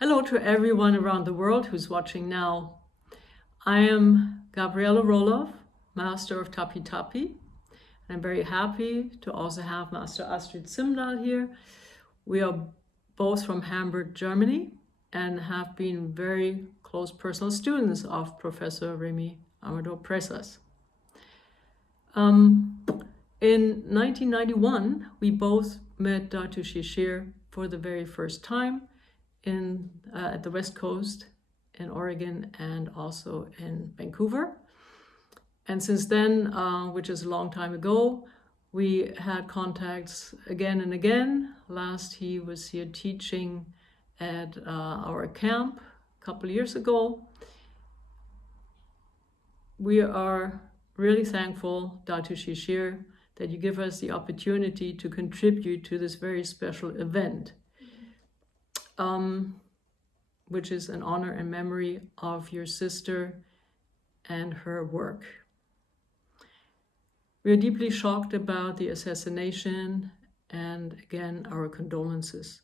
Hello to everyone around the world who's watching now. I am Gabriele Roloff, Master of Tapi Tapi. I'm very happy to also have Master Astrid Zimdahl here. We are both from Hamburg, Germany, and have been very close personal students of Professor Remy Amador Presas. In 1991, we both met Datu Shishir for the very first time at the West Coast in Oregon and also in Vancouver. And since then, which is a long time ago, we had contacts again and again. Last he was here teaching at our camp a couple of years ago. We are really thankful, Datu Shishir, that you give us the opportunity to contribute to this very special event, which is an honor and memory of your sister and her work. We are deeply shocked about the assassination, and again, our condolences.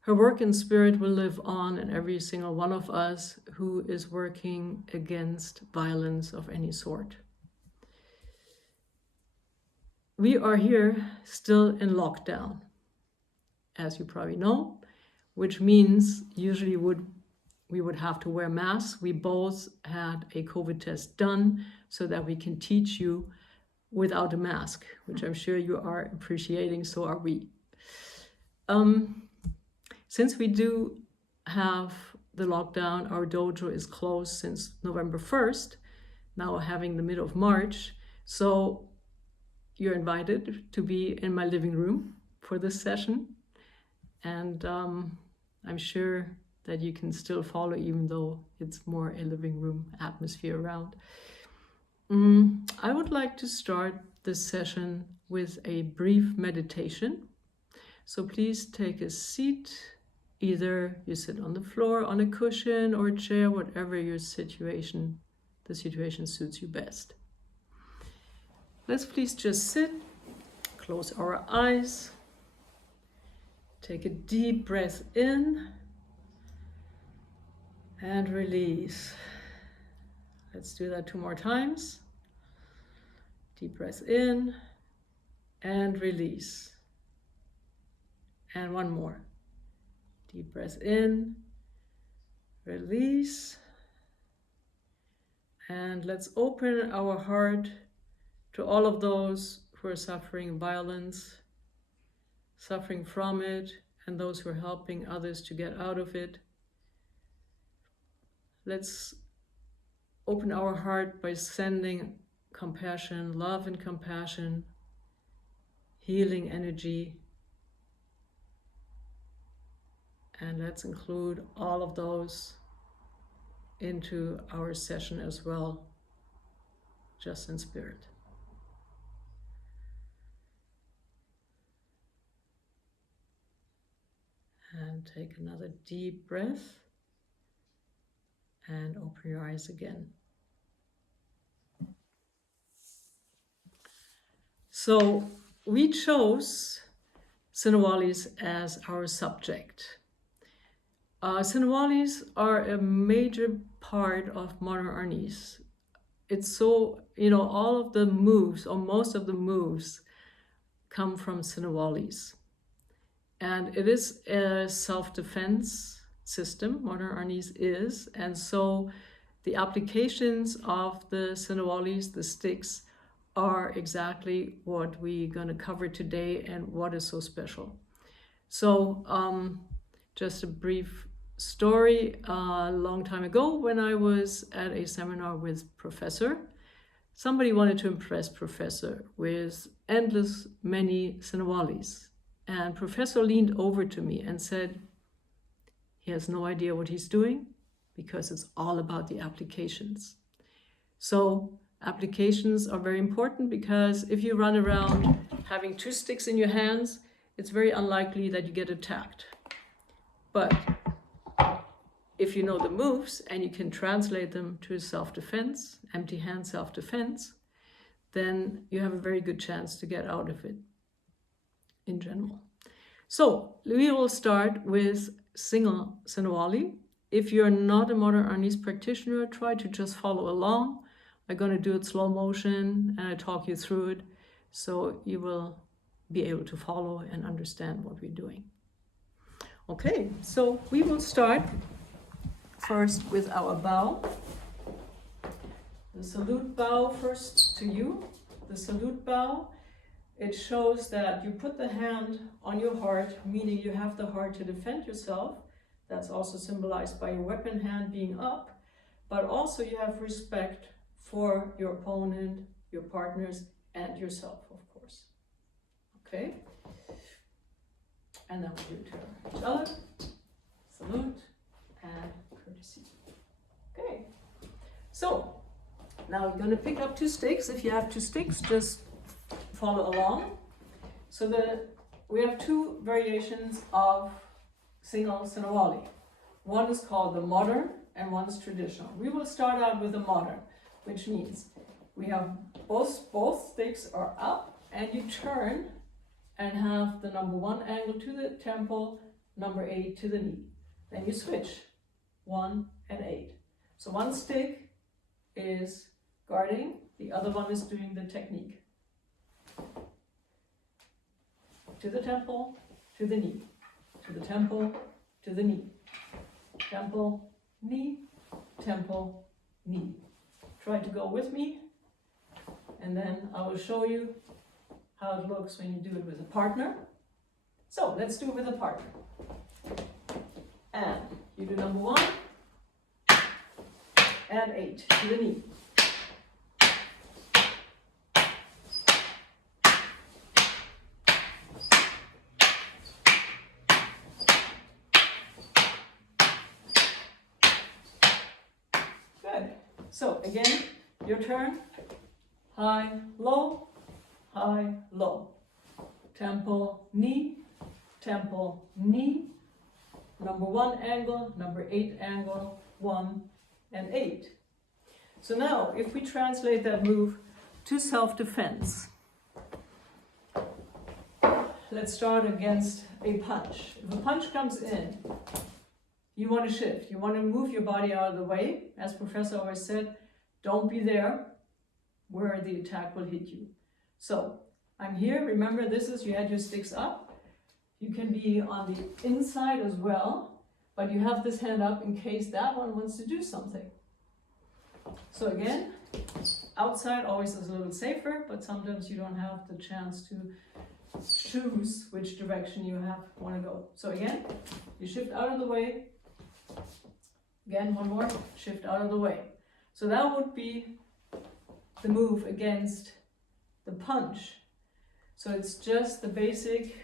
Her work and spirit will live on in every single one of us who is working against violence of any sort. We are here still in lockdown, as you probably know, which means usually we would have to wear masks. We both had a COVID test done so that we can teach you without a mask, which I'm sure you are appreciating, so are we. Since we do have the lockdown, our dojo is closed since November 1st, now having the middle of March. So you're invited to be in my living room for this session. And I'm sure that you can still follow, even though it's more a living room atmosphere around. I would like to start this session with a brief meditation. So please take a seat. Either you sit on the floor, on a cushion or a chair, whatever the situation suits you best. Let's please just sit, close our eyes, take a deep breath in and release. Let's do that 2 more times. Deep breath in and release. And 1 more. Deep breath in, release. And let's open our heart to all of those who are suffering violence, suffering from it, and those who are helping others to get out of it. Let's open our heart by sending compassion, love and compassion, healing energy. And let's include all of those into our session as well, just in spirit. And take another deep breath and open your eyes again. So we chose Sinawalis as our subject. Sinawalis are a major part of modern Arnis. It's so, all of the moves, or most of the moves, come from Sinawalis. And it is a self-defense system, modern Arnis is, and so the applications of the Sinawalis, the sticks, are exactly what we're going to cover today and what is so special. So just a brief story. A long time ago, when I was at a seminar with Professor, somebody wanted to impress Professor with endless many Sinawalis. And Professor leaned over to me and said, he has no idea what he's doing because it's all about the applications. So applications are very important because if you run around having 2 sticks in your hands, it's very unlikely that you get attacked. But if you know the moves and you can translate them to self-defense, empty hand self-defense, then you have a very good chance to get out of it in general. So we will start with single Sinawali. If you're not a modern Arnis practitioner, try to just follow along. I'm going to do it slow motion and I talk you through it so you will be able to follow and understand what we're doing. Okay, so we will start first with our bow. The salute bow first to you. The salute bow, it shows that you put the hand on your heart, meaning you have the heart to defend yourself. That's also symbolized by your weapon hand being up, but also you have respect for your opponent, your partners, and yourself, of course. Okay? And then we do to each other, salute, and courtesy. Okay, so now we're going to pick up 2 sticks. If you have 2 sticks, just follow along. So we have 2 variations of single Sinawali. One is called the modern and one is traditional. We will start out with the modern, which means we have both sticks are up and you turn and have the number 1 angle to the temple, number 8 to the knee. Then you switch 1 and 8. So one stick is guarding, the other one is doing the technique. To the temple, to the knee. To the temple, to the knee. Temple, knee, temple, knee. Try to go with me, and then I will show you how it looks when you do it with a partner. So let's do it with a partner. And you do number 1 and 8 to the knee. Good. So again, your turn. High, low, high, low. Temple, knee, temple, knee. Number 1 angle, number 8 angle, 1 and 8. So now, if we translate that move to self-defense, let's start against a punch. If a punch comes in, you want to shift. You want to move your body out of the way. As Professor always said, don't be there where the attack will hit you. So I'm here. Remember, you had your sticks up. You can be on the inside as well, but you have this hand up in case that one wants to do something. So again, outside always is a little safer, but sometimes you don't have the chance to choose which direction you want to go. So again, you shift out of the way. Again, one more, shift out of the way. So that would be the move against the punch. So it's just the basic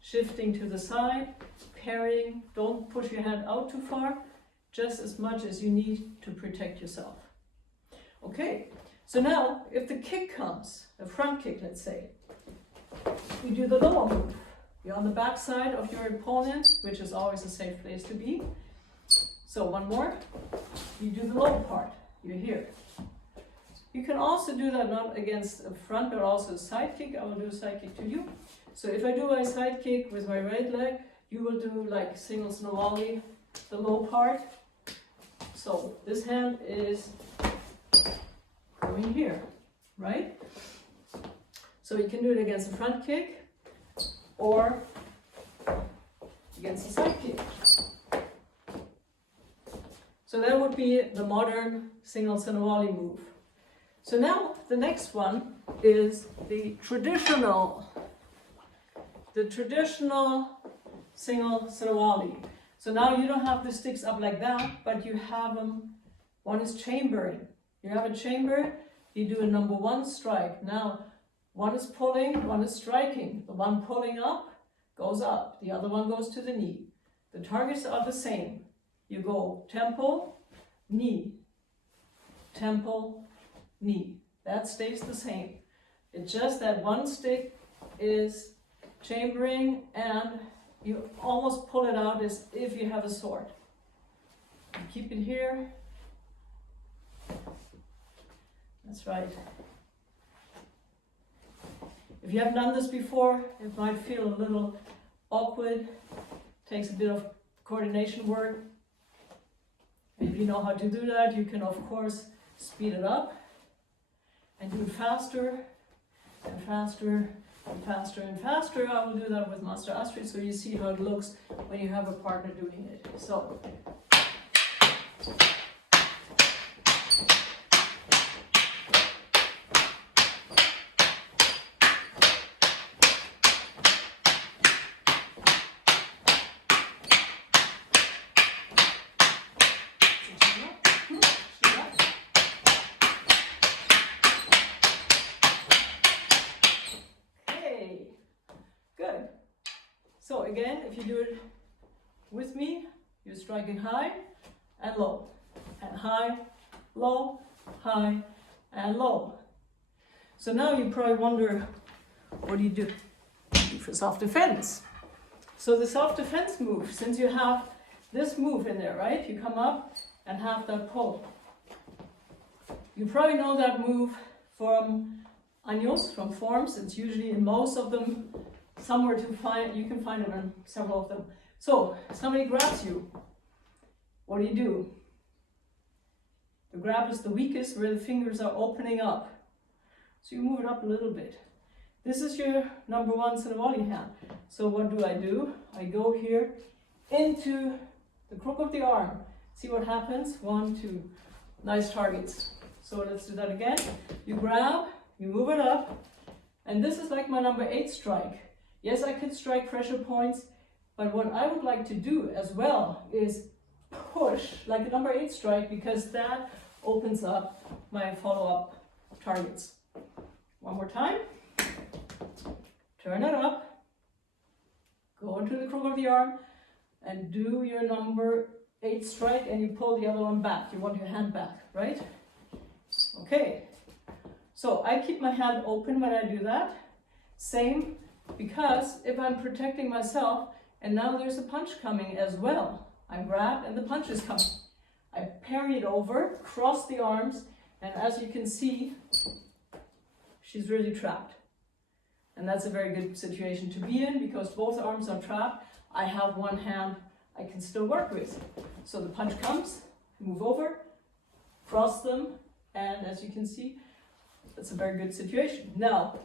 shifting to the side, parrying, don't push your hand out too far, just as much as you need to protect yourself. Okay, so now if the kick comes, a front kick let's say, you do the lower move. You're on the back side of your opponent, which is always a safe place to be. So one more, you do the lower part, you're here. You can also do that not against a front but also a side kick. I will do a side kick to you. So if I do a side kick with my right leg, you will do like single Sinawali, the low part. So this hand is going here, right? So you can do it against a front kick or against a side kick. So that would be the modern single Sinawali move. So now the next one is the traditional single Sinawali. So now you don't have the sticks up like that, but you have them, one is chambering. You have a chamber, you do a number 1 strike. Now, one is pulling, one is striking. The one pulling up goes up, the other one goes to the knee. The targets are the same. You go temple, knee, temple, knee. That stays the same. It's just that one stick is chambering and you almost pull it out as if you have a sword. You keep it here. That's right. If you haven't done this before, it might feel a little awkward. Takes a bit of coordination work. If you know how to do that, you can of course speed it up and do it faster and faster and faster and faster. I will do that with Master Astrid, so you see how it looks when you have a partner doing it. So. So again, if you do it with me, you're striking high and low, and high, low, high, and low. So now you probably wonder, what do you do for self-defense? So the self-defense move, since you have this move in there, right? You come up and have that pull. You probably know that move from años, from forms. It's usually in most of them. Somewhere to find, you can find it in several of them. So somebody grabs you. What do? The grab is the weakest, where the fingers are opening up. So you move it up a little bit. This is your number one Sinawali hand. So what do? I go here into the crook of the arm. See what happens? 1, 2. Nice targets. So let's do that again. You grab, you move it up, and this is like my number 8 strike. Yes, I could strike pressure points, but what I would like to do as well is push like a number 8 strike, because that opens up my follow-up targets. One more time. Turn it up. Go into the crook of the arm and do your number 8 strike, and you pull the other one back. You want your hand back, right? Okay. So I keep my hand open when I do that. Same. Because if I'm protecting myself, and now there's a punch coming as well, I grab and the punch is coming. I parry it over, cross the arms, and as you can see, she's really trapped. And that's a very good situation to be in, because both arms are trapped. I have one hand I can still work with. So the punch comes, move over, cross them, and as you can see, that's a very good situation. Now,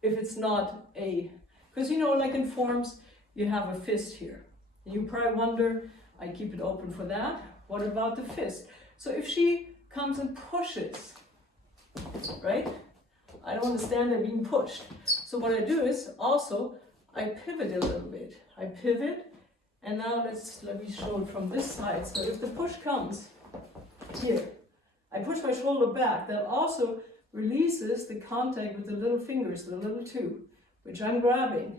if it's not because you know, like in forms, you have a fist here. And you probably wonder, I keep it open for that. What about the fist? So if she comes and pushes, right? I don't understand her being pushed. So what I do is also, I pivot a little bit. I pivot, and now let me show it from this side. So if the push comes here, I push my shoulder back. That also releases the contact with the little fingers, the little 2, which I'm grabbing.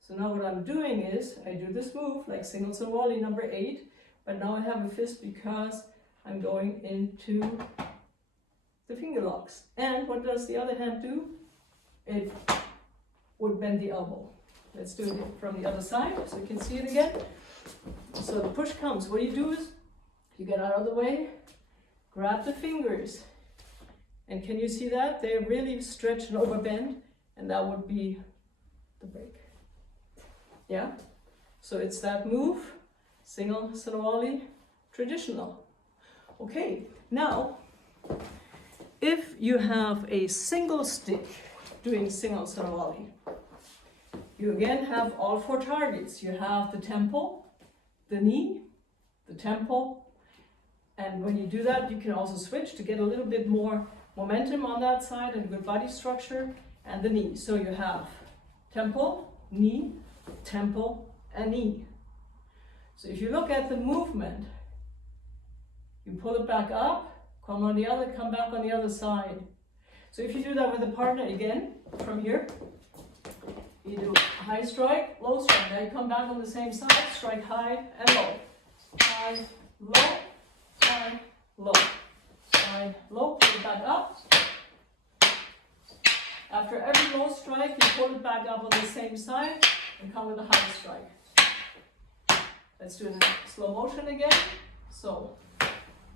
So now what I'm doing is, I do this move, like single Sinawali number 8, but now I have a fist because I'm going into the finger locks. And what does the other hand do? It would bend the elbow. Let's do it from the other side, so you can see it again. So the push comes. What you do is, you get out of the way, grab the fingers, and can you see that? They're really stretched and overbent, and that would be the break. Yeah? So it's that move, single Sinawali, traditional. Okay, now, if you have a single stick doing single Sinawali, you again have all 4 targets. You have the temple, the knee, the temple, and when you do that, you can also switch to get a little bit more momentum on that side and good body structure, and the knee. So you have temple, knee, temple, and knee. So if you look at the movement, you pull it back up, come back on the other side. So if you do that with a partner again, from here, you do high strike, low strike. Now you come back on the same side, strike high and low. High, low, high, low. High, low, pull it back up. After every low strike, you pull it back up on the same side and come with a high strike. Let's do it in slow motion again. So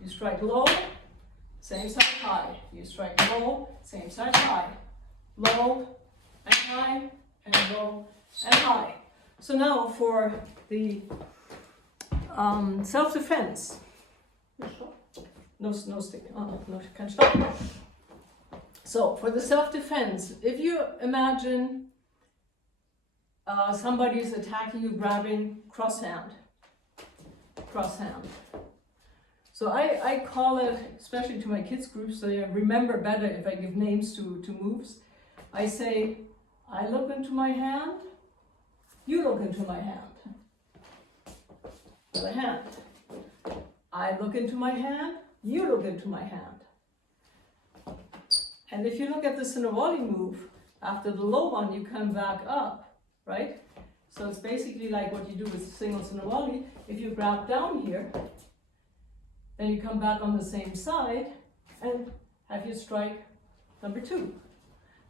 you strike low, same side high. You strike low, same side high. Low and high and low and high. So now for the self-defense. No stick. Oh, no, can't stop. So for the self-defense, if you imagine somebody is attacking you, grabbing crosshand. So I call it, especially to my kids group, so they remember better if I give names to moves. I say, I look into my hand, you look into my hand. The hand. I look into my hand, you look into my hand. And if you look at the Sinawali move, after the low one, you come back up, right? So it's basically like what you do with single Sinawali. If you grab down here, then you come back on the same side and have your strike number 2.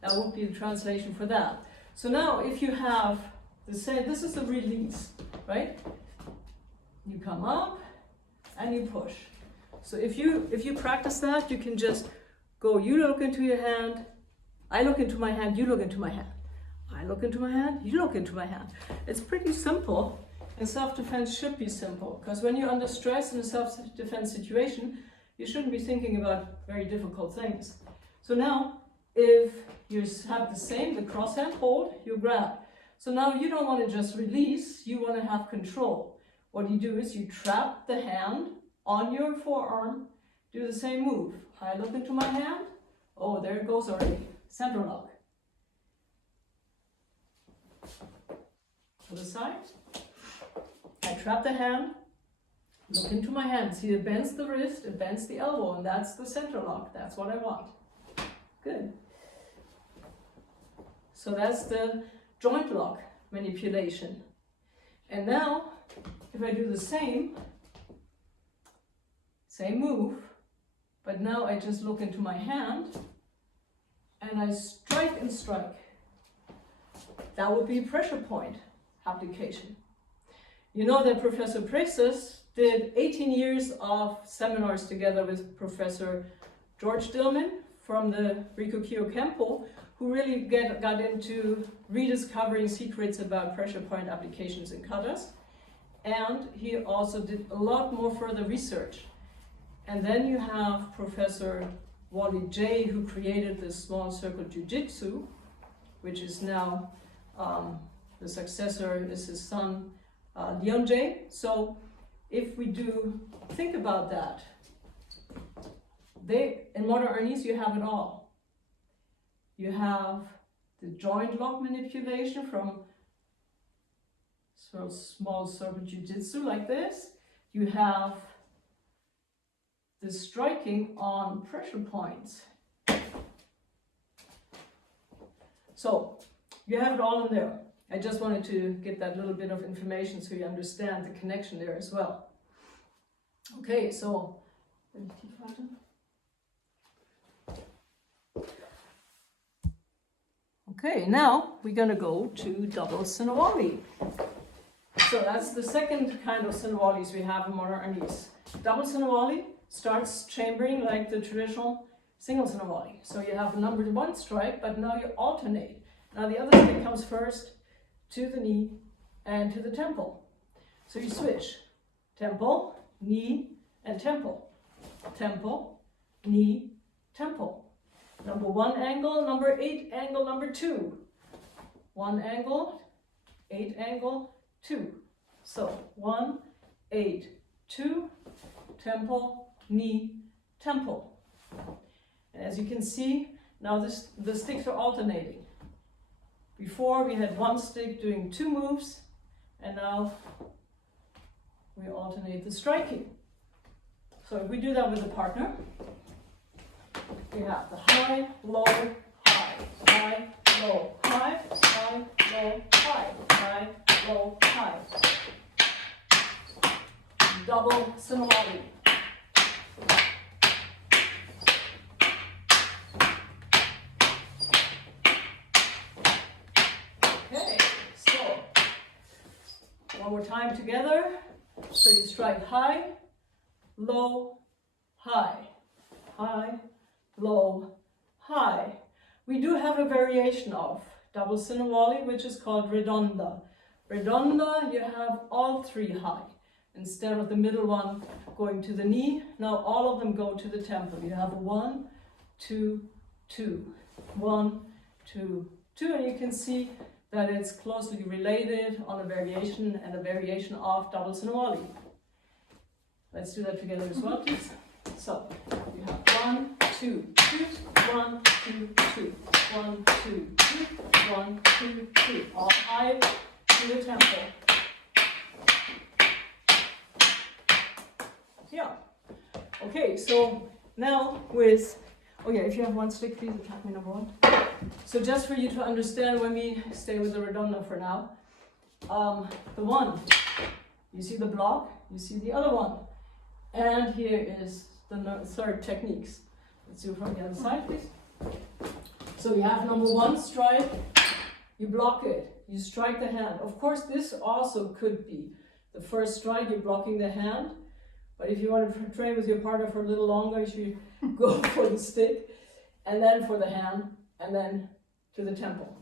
That would be the translation for that. So now if you have the same, this is the release, right? You come up and you push. So if you practice that, you can just go, you look into your hand, I look into my hand, you look into my hand. I look into my hand, you look into my hand. It's pretty simple, and self-defense should be simple, because when you're under stress in a self-defense situation, you shouldn't be thinking about very difficult things. So now, if you have the crosshand hold, you grab. So now you don't want to just release, you want to have control. What you do is you trap the hand on your forearm, do the same move. I look into my hand, oh, there it goes already, center lock. To the side, I trap the hand, look into my hand, see it bends the wrist, it bends the elbow, and that's the center lock, that's what I want. Good. So that's the joint lock manipulation. And now, if I do the same move, but now I just look into my hand and I strike and strike. That would be pressure point application. You know that Professor Presas did 18 years of seminars together with Professor George Dillman from the Rikukyo Kempo, who really got into rediscovering secrets about pressure point applications in katas. And he also did a lot more further research. And then you have Professor Wally J, who created the small circle jiu-jitsu, which is now the successor is his son, Leon J. So if we do think about that, in modern Arnis you have it all. You have the joint lock manipulation from small circle jiu-jitsu like this. You have the striking on pressure points. So you have it all in there. I just wanted to get that little bit of information so you understand the connection there as well. Okay, so okay, now we're going to go to double Sinawali. So that's the second kind of Sinawalis we have in modern Arnis. Double Sinawali starts chambering like the traditional single Sinawali. So you have a number 1 strike, but now you alternate. Now the other stick comes first to the knee and to the temple. So you switch. Temple, knee, and temple. Temple, knee, temple. Number 1 angle, number 8 angle, number 2. 1 angle, 8 angle, 2. So 1, 8, 2, temple, knee, temple. And as you can see, now the sticks are alternating. Before we had 1 stick doing 2 moves, and now we alternate the striking. So if we do that with a partner, we have the high, low, high, high, low, high, high, low, high, high, low, high. Double Sinawali. Okay, so one more time together. So you strike high, low, high, high, low, high. We do have a variation of double Sinawali, which is called redonda. Redonda, you have all three high. Instead of the middle one going to the knee, now all of them go to the temple. You have a 1, 2, 2, 1, 2, 2, and you can see that it's closely related on a variation and a variation of double Sinawali. Let's do that together as well, please. So you have 1, 2, 2, 1, 2, 2, 1, 2, 2, 1, 2, 2, all high to the temple. Yeah. Okay, so now with, oh yeah, if you have one stick, please attack me number 1. So just for you to understand, when we stay with the Redonda for now, the 1, you see the block, you see the other one, and here is the third techniques. Let's do from the other side, please. So you have number 1 strike, you block it, you strike the hand. Of course, this also could be the first strike, you're blocking the hand. But if you want to train with your partner for a little longer, you should go for the stick, and then for the hand, and then to the temple.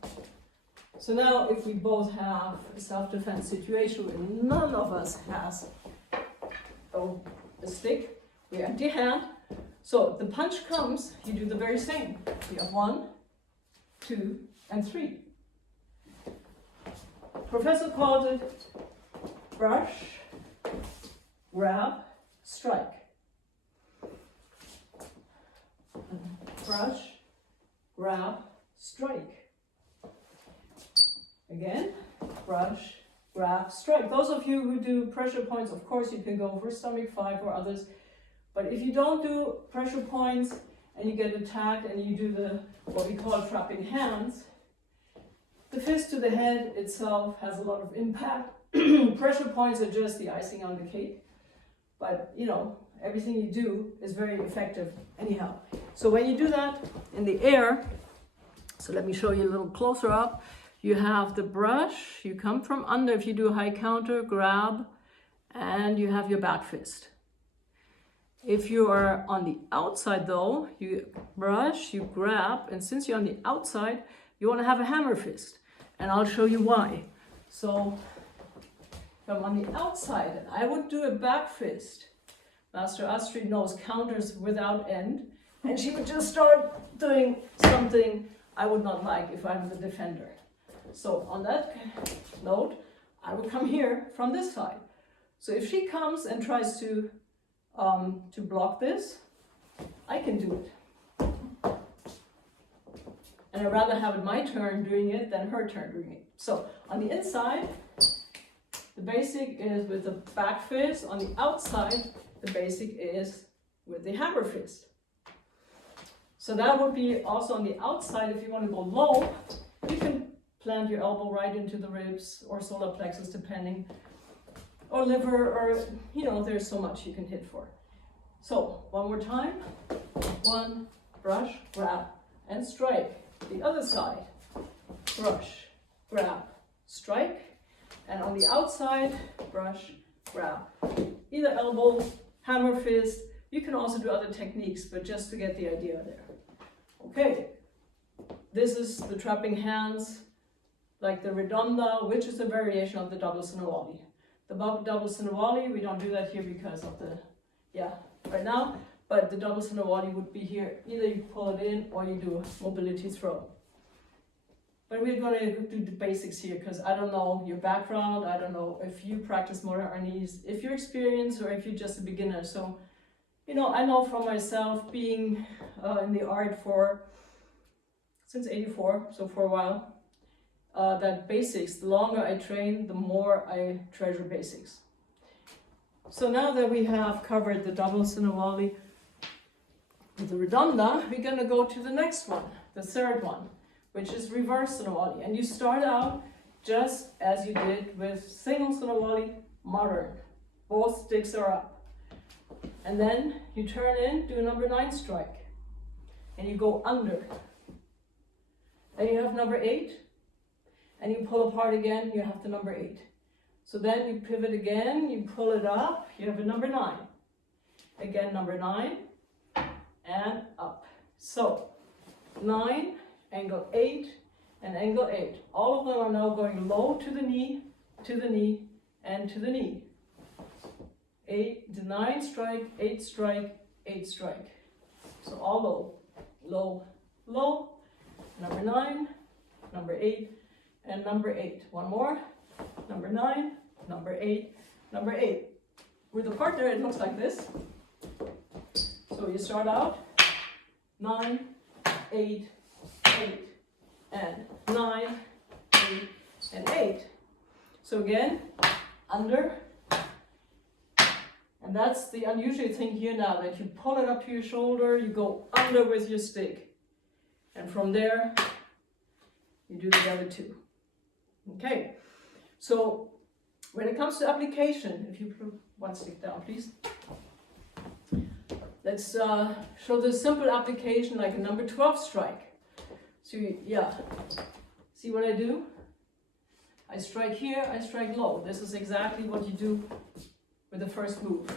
So now if we both have a self-defense situation where none of us has a stick, we empty hand. So the punch comes, you do the very same. You have 1, 2, and 3. Professor called it brush, grab, strike. Brush, grab, strike. Again, brush, grab, strike. Those of you who do pressure points, of course, you can go for stomach 5 or others. But if you don't do pressure points and you get attacked and you do the what we call trapping hands, the fist to the head itself has a lot of impact. Pressure points are just the icing on the cake. But, you know, everything you do is very effective anyhow. So when you do that in the air, so let me show you a little closer up. You have the brush, you come from under, if you do a high counter, grab, and you have your back fist. If you are on the outside though, you brush, you grab, and since you're on the outside, you want to have a hammer fist. And I'll show you why. So if I'm on the outside, I would do a back fist. Master Astrid knows counters without end, and she would just start doing something I would not like if I'm the defender. So on that note, I would come here from this side. So if she comes and tries to block this, I can do it. And I'd rather have it my turn doing it than her turn doing it. So on the inside, the basic is with the back fist. On the outside, the basic is with the hammer fist. So that would be also on the outside. If you want to go low, you can plant your elbow right into the ribs or solar plexus, depending, or liver, or, you know, there's so much you can hit for. So one more time. 1, brush, grab, and strike. The other side, brush, grab, strike. And on the outside, brush, grab. Either elbow, hammer fist. You can also do other techniques, but just to get the idea there. Okay, this is the trapping hands, like the Redonda, which is a variation of the double Sinawali. The double Sinawali, we don't do that here because of the, right now, but the double Sinawali would be here. Either you pull it in or you do a mobility throw. But we're going to do the basics here because I don't know your background. I don't know if you practice motor Arnis, if you're experienced or if you're just a beginner. So, you know, I know from myself being in the art since '84, so for a while, that basics, the longer I train, the more I treasure basics. So now that we have covered the double Sinawali with the Redonda, we're going to go to the next one, the third one, which is reverse Sinawali. And you start out just as you did with single Sinawali, modern. Both sticks are up. And then you turn in, do a number 9 strike. And you go under. Then you have number 8. And you pull apart again, you have the number 8. So then you pivot again, you pull it up, you have a number 9. Again, number 9, and up. So 9, angle 8, and angle 8. All of them are now going low to the knee to the knee, and to the knee. 9 strike, 8 strike, 8 strike. So all low, low, low. Number 9, number 8, and number 8. One more. Number 9, number 8, number 8. With a partner, it looks like this. So you start out 9, 8, 8, and 9, 8, and 8. So again, under. And that's the unusual thing here now, that you pull it up to your shoulder, you go under with your stick. And from there, you do the other two. Okay, so when it comes to application, if you put one stick down, please. Let's show the simple application like a number 12 strike. So yeah, see what I do? I strike here, I strike low. This is exactly what you do with the first move.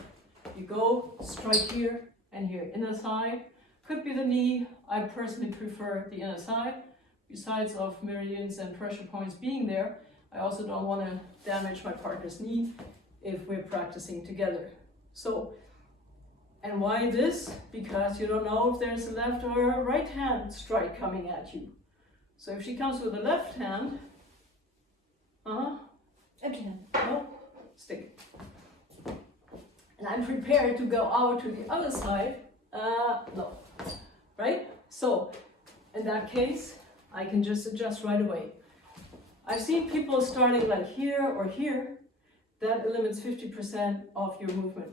You go, strike here and here. Inner thigh, could be the knee. I personally prefer the inner thigh. Besides of meridians and pressure points being there, I also don't want to damage my partner's knee if we're practicing together. So, and why this? Because you don't know if there's a left or a right hand strike coming at you. So if she comes with a left hand, empty hand, no, stick. And I'm prepared to go out to the other side, no, right? So in that case, I can just adjust right away. I've seen people starting like here or here. That eliminates 50% of your movement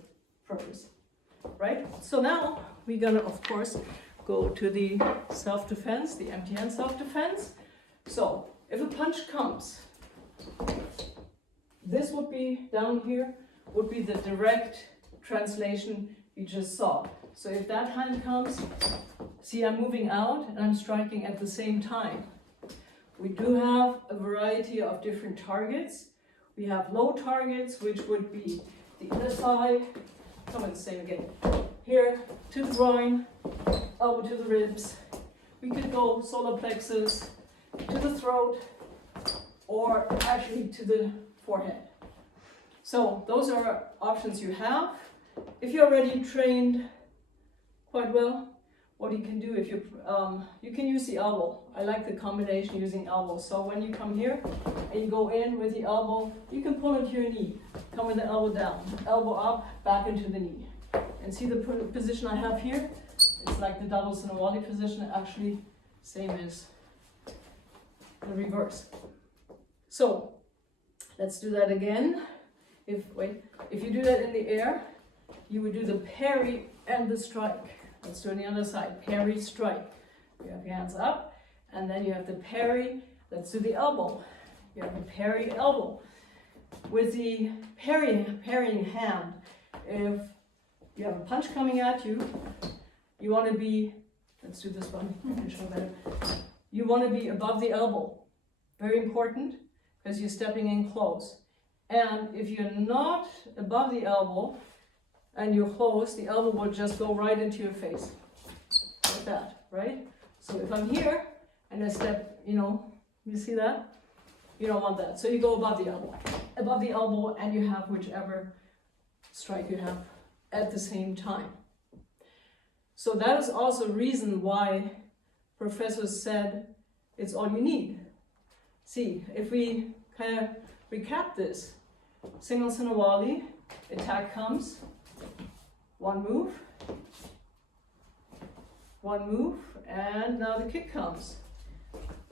purpose, right? So now we're gonna, of course, go to the self-defense, the empty hand self-defense. So if a punch comes, this would be down here, would be the direct translation you just saw. So if that hand comes, see I'm moving out and I'm striking at the same time. We do have a variety of different targets. We have low targets, which would be the inner thigh, come on, same again, here to the groin, elbow to the ribs. We could go solar plexus to the throat, or actually to the forehead. So those are options you have. If you're already trained quite well, what you can do, if you can use the elbow. I like the combination using elbow. So when you come here and you go in with the elbow, you can pull into your knee. Come with the elbow down, elbow up, back into the knee. And see the position I have here? It's like the double Sinawalis position, actually same as the reverse. So let's do that again. If you do that in the air, you would do the parry and the strike. Let's do it on the other side. Parry, strike. You have your hands up, and then you have the parry. Let's do the elbow. You have the parry, elbow. With the parrying hand, if you have a punch coming at you, you want to be, let's do this one, I can show better. You want to be above the elbow. Very important, because you're stepping in close. And if you're not above the elbow, and you're close, the elbow will just go right into your face. Like that, right? So if I'm here, and I step, you see that? You don't want that. So you go above the elbow. Above the elbow, and you have whichever strike you have at the same time. So that is also a reason why professors said it's all you need. See, if we kind of recap this, single Sinawali, attack comes, one move, and now the kick comes.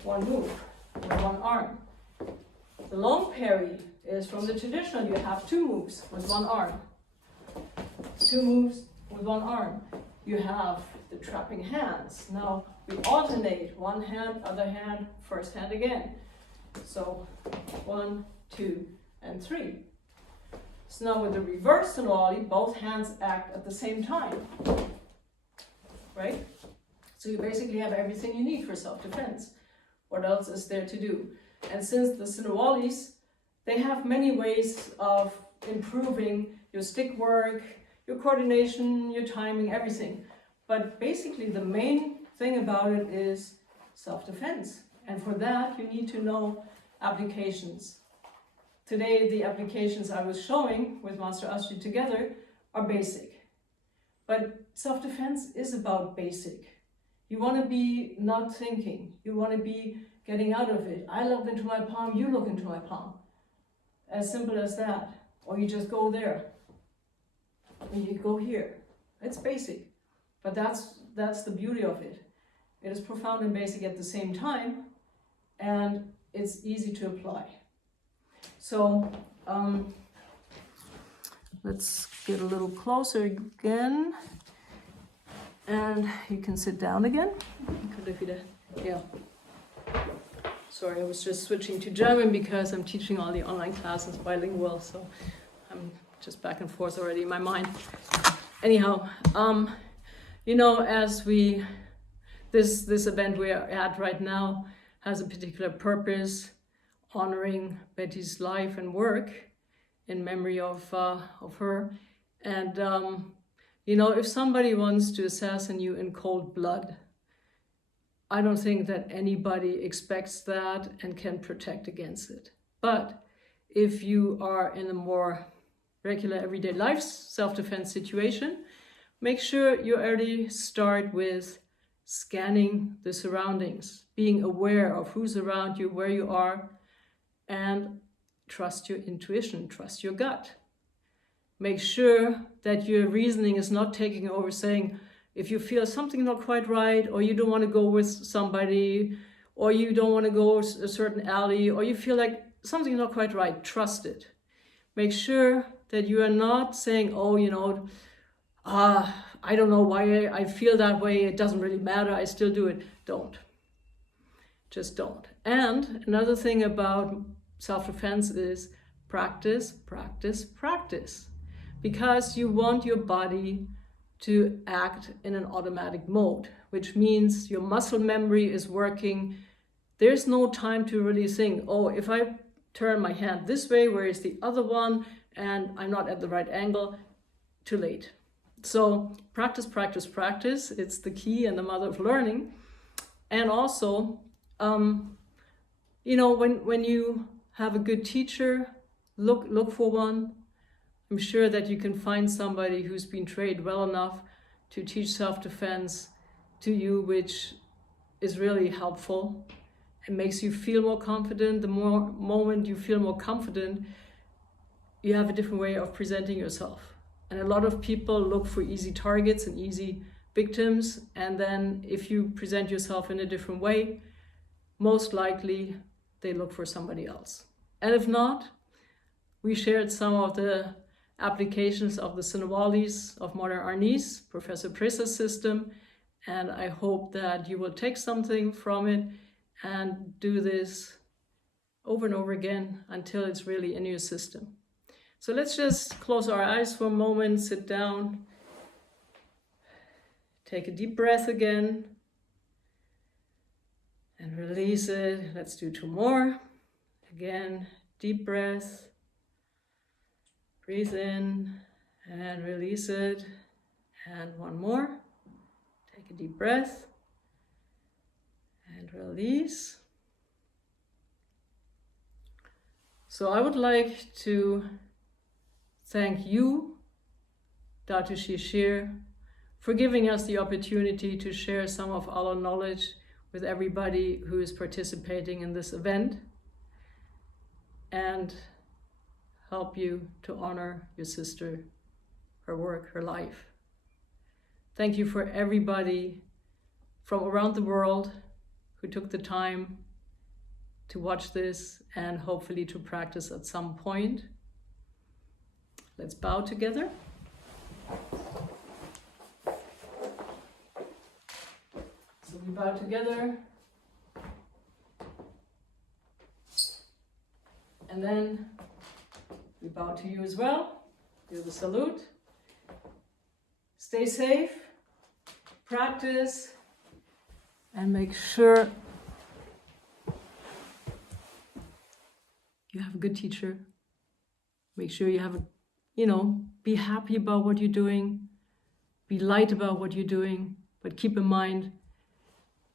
One move with one arm. The long parry is from the traditional, you have two moves with one arm. Two moves with one arm. You have the trapping hands. Now we alternate, one hand, other hand, first hand again. So 1, 2, and 3. So now with the reverse Sinawali, both hands act at the same time, right? So you basically have everything you need for self-defense. What else is there to do? And since the Sinawalis, they have many ways of improving your stick work, your coordination, your timing, everything. But basically the main thing about it is self-defense. And for that, you need to know applications. today the applications I was showing with Master Astrid together are basic. But self-defense is about basic. You want to be not thinking. You want to be getting out of it. I look into my palm, you look into my palm. As simple as that. Or you just go there. And you go here. It's basic. But that's the beauty of it. It is profound and basic at the same time, and it's easy to apply. So let's get a little closer again, and you can sit down again. Yeah. Sorry, I was just switching to German because I'm teaching all the online classes bilingual, so I'm just back and forth already in my mind. Anyhow, you know, as this event we're at right now has a particular purpose, honoring Betty's life and work in memory of her. And you know, if somebody wants to assassinate you in cold blood, I don't think that anybody expects that and can protect against it. But if you are in a more regular everyday life self-defense situation, make sure you already start with scanning the surroundings, being aware of who's around you, where you are, and trust your intuition, trust your gut. Make sure that your reasoning is not taking over, saying, if you feel something not quite right, or you don't want to go with somebody, or you don't want to go a certain alley, or you feel like something not quite right, trust it. Make sure that you are not saying, oh, you know, I don't know why I feel that way, it doesn't really matter, I still do it. Don't. Just don't. And another thing about self-defense is practice, practice, practice. Because you want your body to act in an automatic mode, which means your muscle memory is working. There's no time to really think, oh, if I turn my hand this way, where is the other one? And I'm not at the right angle, too late. So practice, practice, practice. It's the key and the mother of learning. And also, you know, when you have a good teacher, look for one. I'm sure that you can find somebody who's been trained well enough to teach self-defense to you, which is really helpful. It makes you feel more confident. The more moment you feel more confident, you have a different way of presenting yourself. And a lot of people look for easy targets and easy victims. And then if you present yourself in a different way, most likely they look for somebody else. And if not, we shared some of the applications of the Sinawalis of modern Arnis, Professor Presas system. And I hope that you will take something from it and do this over and over again until it's really in your system. So let's just close our eyes for a moment, sit down, take a deep breath again, and release it. Let's do 2 more. Again, deep breath, breathe in and release it. And 1 more. Take a deep breath and release. So I would like to thank you, Datu Shishir, for giving us the opportunity to share some of our knowledge with everybody who is participating in this event and help you to honor your sister, her work, her life. Thank you for everybody from around the world who took the time to watch this and hopefully to practice at some point. Let's bow together. So we bow together. And then we bow to you as well. Do the salute. Stay safe, practice, and make sure you have a good teacher. Make sure you have a, be happy about what you're doing, be light about what you're doing, but keep in mind,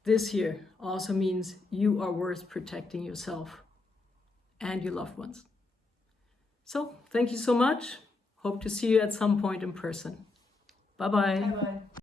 this here also means you are worth protecting yourself and your loved ones. So thank you so much. Hope to see you at some point in person. Bye-bye. Bye bye.